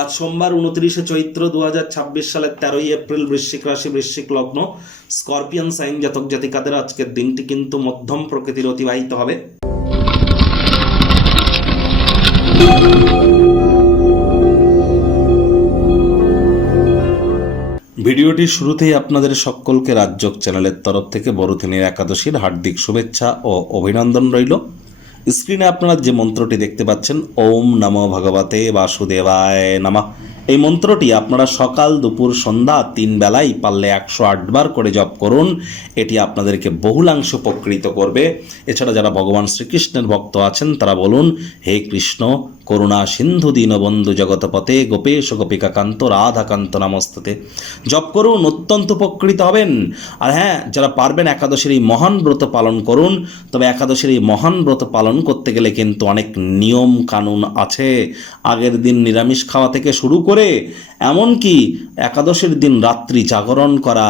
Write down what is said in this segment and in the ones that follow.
আজ সোমবার 29শে চৈত্র 2026 সালের 13ই এপ্রিল, বৃশ্চিক রাশি, বৃশ্চিক লগ্ন, স্করপিয়ান সাইন জাতক জাতিকাদের আজকের দিনটি কিন্তু মধ্যম প্রকৃতির অতিবাহিত হবে। ভিডিওটির শুরুতেই আপনাদের সকলকে রাজযোগ চ্যানেলের তরফ থেকে বড়দিনের একাদশীর হার্দিক শুভেচ্ছা ও অভিনন্দন রইল। স্ক্রিনে আপনারা যে মন্ত্রটি দেখতে পাচ্ছেন, ওম নমো ভগবতে বাসুদেবায় নমঃ, এই মন্ত্রটি আপনারা সকাল, দুপুর, সন্ধ্যা 3 বেলায় পারলে 108 বার করে জপ করুন। এটি আপনাদেরকে বহুলাংশ উপকৃত করবে। এছাড়া যারা ভগবান শ্রীকৃষ্ণের ভক্ত আছেন তারা বলুন, হে কৃষ্ণ করুণা সিন্ধু দীনবন্ধু জগৎপতে গোপেশ গোপিকাকান্ত রাধাকান্ত নমস্তুতে, জপ করুন, অত্যন্ত উপকৃত হবেন। আর হ্যাঁ, যারা পারবেন একাদশীর এই মহান ব্রত পালন করুন। তবে একাদশীর এই মহান ব্রত পালন করতে গেলে কিন্তু অনেক নিয়ম কানুন আছে। আগের দিন নিরামিষ খাওয়া থেকে শুরু করে এমনকি একাদশীর দিন রাত্রি জাগরণ করা,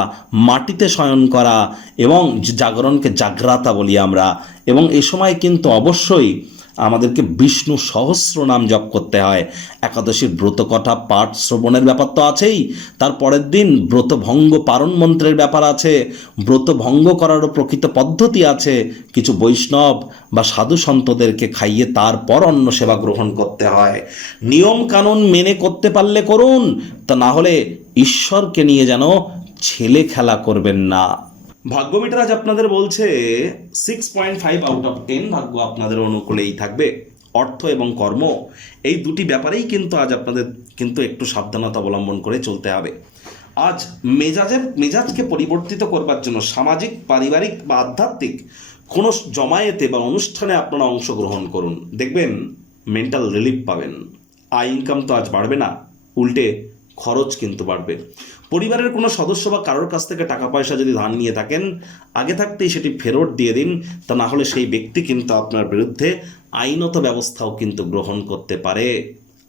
মাটিতে শয়ন করা এবং জাগরণকে জাগ্রাতা বলি আমরা। এবং এই সময় কিন্তু অবশ্যই আমাদেরকে বিষ্ণু সহস্র নাম জপ করতে হয়। একাদশীর ব্রতকথা পাঠ শ্রবণের ব্যাপার তো আছেই, তার পরের দিন ব্রতভঙ্গ পারণ মন্ত্রের ব্যাপার আছে। ব্রতভঙ্গ করারও প্রকৃত পদ্ধতি আছে। কিছু বৈষ্ণব বা সাধু সন্তদেরকে খাইয়ে তারপর অন্ন সেবা গ্রহণ করতে হয়। নিয়ম কানুন মেনে করতে পারলে করুন, তা না হলে ঈশ্বরকে নিয়ে যেন ছেলে খেলা করবেন না। ভাগ্য মিটার আজ আপনাদের বলছে 6.5 আউট অফ 10 ভাগ্য আপনাদের অনুকূলেই থাকবে। অর্থ এবং কর্ম এই দুটি ব্যাপারেই কিন্তু আজ আপনাদের কিন্তু একটু সাবধানতা অবলম্বন করে চলতে হবে। আজ মেজাজকে পরিবর্তিত করবার জন্য সামাজিক, পারিবারিক বা আধ্যাত্মিক কোনো জমায়েতে বা অনুষ্ঠানে আপনারা অংশগ্রহণ করুন, দেখবেন মেন্টাল রিলিফ পাবেন। আয় ইনকাম তো আজ বাড়বে না, উল্টে খরচ কিন্তু বাড়বে। পরিবারের কোনো সদস্য বা কারোর কাছ থেকে টাকা পয়সা যদি ধার নিয়ে থাকেন, আগে থাকতেই সেটি ফেরত দিয়ে দিন, তা না হলে সেই ব্যক্তি কিন্তু আপনার বিরুদ্ধে আইনত ব্যবস্থাও কিন্তু গ্রহণ করতে পারে।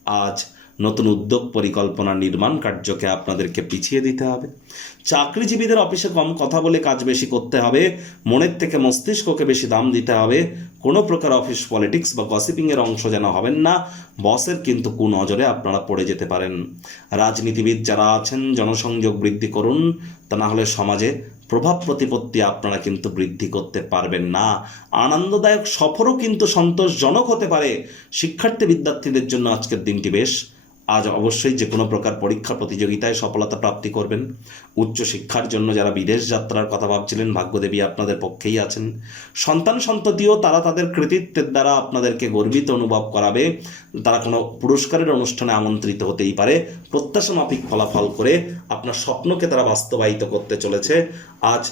আজ নতুন উদ্যোগ, পরিকল্পনা, নির্মাণ কার্যকে আপনাদেরকে পিছিয়ে দিতে হবে। চাকরিজীবীদের অফিসে কম কথা বলে কাজ বেশি করতে হবে। মনের থেকে মস্তিষ্ককে বেশি দাম দিতে হবে। কোনো প্রকার অফিস পলিটিক্স বা গসিপিংয়ের অংশ যেন হবেন না। বসের কিন্তু কুনজরে আপনারা পড়ে যেতে পারেন। রাজনীতিবিদ যারা আছেন, জনসংযোগ বৃদ্ধি করুন, তা না হলে সমাজে প্রভাব প্রতিপত্তি আপনারা কিন্তু বৃদ্ধি করতে পারবেন না। আনন্দদায়ক সফরও কিন্তু সন্তোষজনক হতে পারে। শিক্ষার্থী বিদ্যার্থীদের জন্য আজকের দিনটি বেশ। আজ অবশ্যই যে কোনো প্রকার পরীক্ষা প্রতিযোগিতায় সফলতা প্রাপ্তি করবেন। উচ্চশিক্ষার জন্য যারা বিদেশ যাত্রার কথা ভাবছিলেন, ভাগ্যদেবী আপনাদের পক্ষেই আছেন। সন্তান সন্ততিও তারা তাদের কৃতিত্বের দ্বারা আপনাদেরকে গর্বিত অনুভব করাবে। তারা কোনো পুরস্কারের অনুষ্ঠানে আমন্ত্রিত হতেই পারে। প্রত্যাশা মাফিক ফলাফল করে আপনার স্বপ্নকে তারা বাস্তবায়িত করতে চলেছে। আজ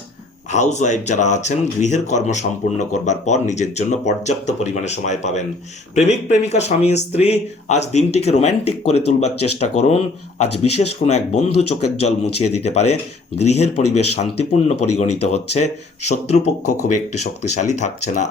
হাউস ওয়াইফ যারা আছেন, গৃহের কর্ম সম্পূর্ণ করবার পর নিজের জন্য পর্যাপ্ত পরিমাণে সময় পাবেন। প্রেমিক প্রেমিকা, স্বামী স্ত্রী আজ দিনটিকে রোম্যান্টিক করে তুলবার চেষ্টা করুন। আজ বিশেষ কোনো এক বন্ধু চোখের জল মুছিয়ে দিতে পারে। গৃহের পরিবেশ শান্তিপূর্ণ পরিগণিত হচ্ছে। শত্রুপক্ষ খুব একটি শক্তিশালী থাকছে না।